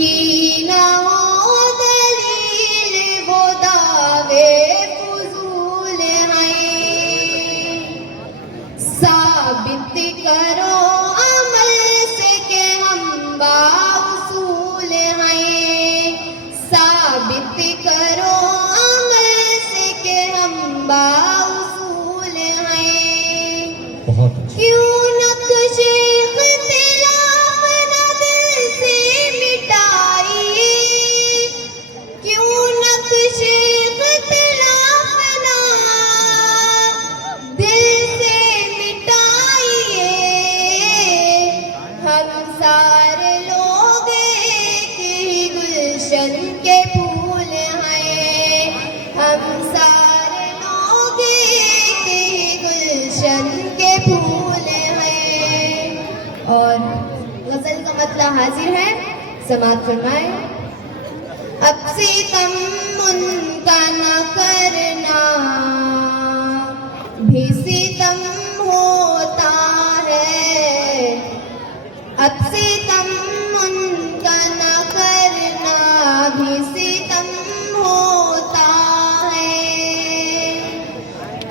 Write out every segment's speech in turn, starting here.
की ना हो दलील वो दावे फजूल हैं। साबित करो अमल से के हम बाउसूल हैं। साबित करो अमल से के हम बाउसूल हैं। क्यों नक्शे इख्तिलाफ न दिल से मिटाई। क्यों नक्शे इख्तिलाफ न दिल से मिटाइए। हम सारे लोग एक ही गुलशन के फूल हैं। हम सारे लोग एक ही गुलशन के फूल हैं। और गजल का मतलब हाजिर है, समाअत फरमाए। अब सितम उनका न करना भी सितम होता है। अब सितम उनका न करना भी सितम होता है।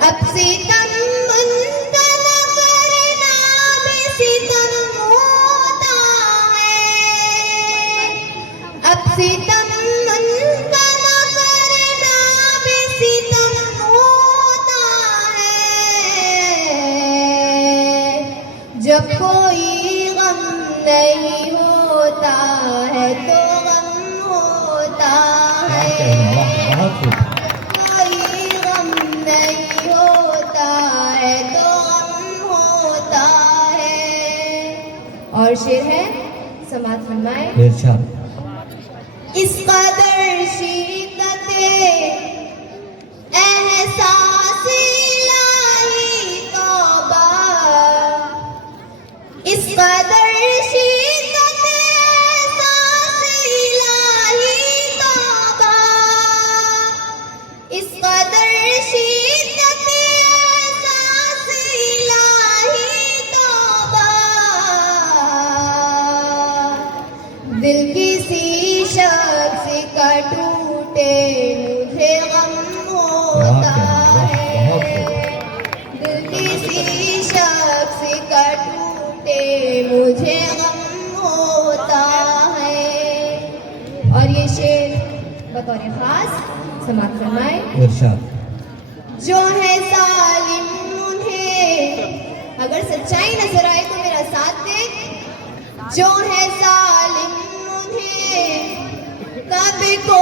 अब सितम उनका न करना भी सितम होता है। अब सितम उनका न करना भी सितम होता है। जब कोई गम नहीं होता है तो गम होता है। कोई गम नहीं होता है तो गम होता है। और शेर है, समाअत फरमाए। इस कदर शिद्दते एहसास इलाही तौबा। इस कदर शिद्दते एहसास इलाही तौबा। इस कदर शिद्दते एहसास इलाही तौबा। दिल किसी शख्स का टूटे मुझे गम होता है। दिल किसी शख्स का टूटे मुझे गम होता है। और ये शेर बतौर खास समाअत फरमाए। जो है जालिम उन्हें, अगर सच्चाई नजर आए तो मेरा साथ दे। जो है जालिम उन्हें कभी को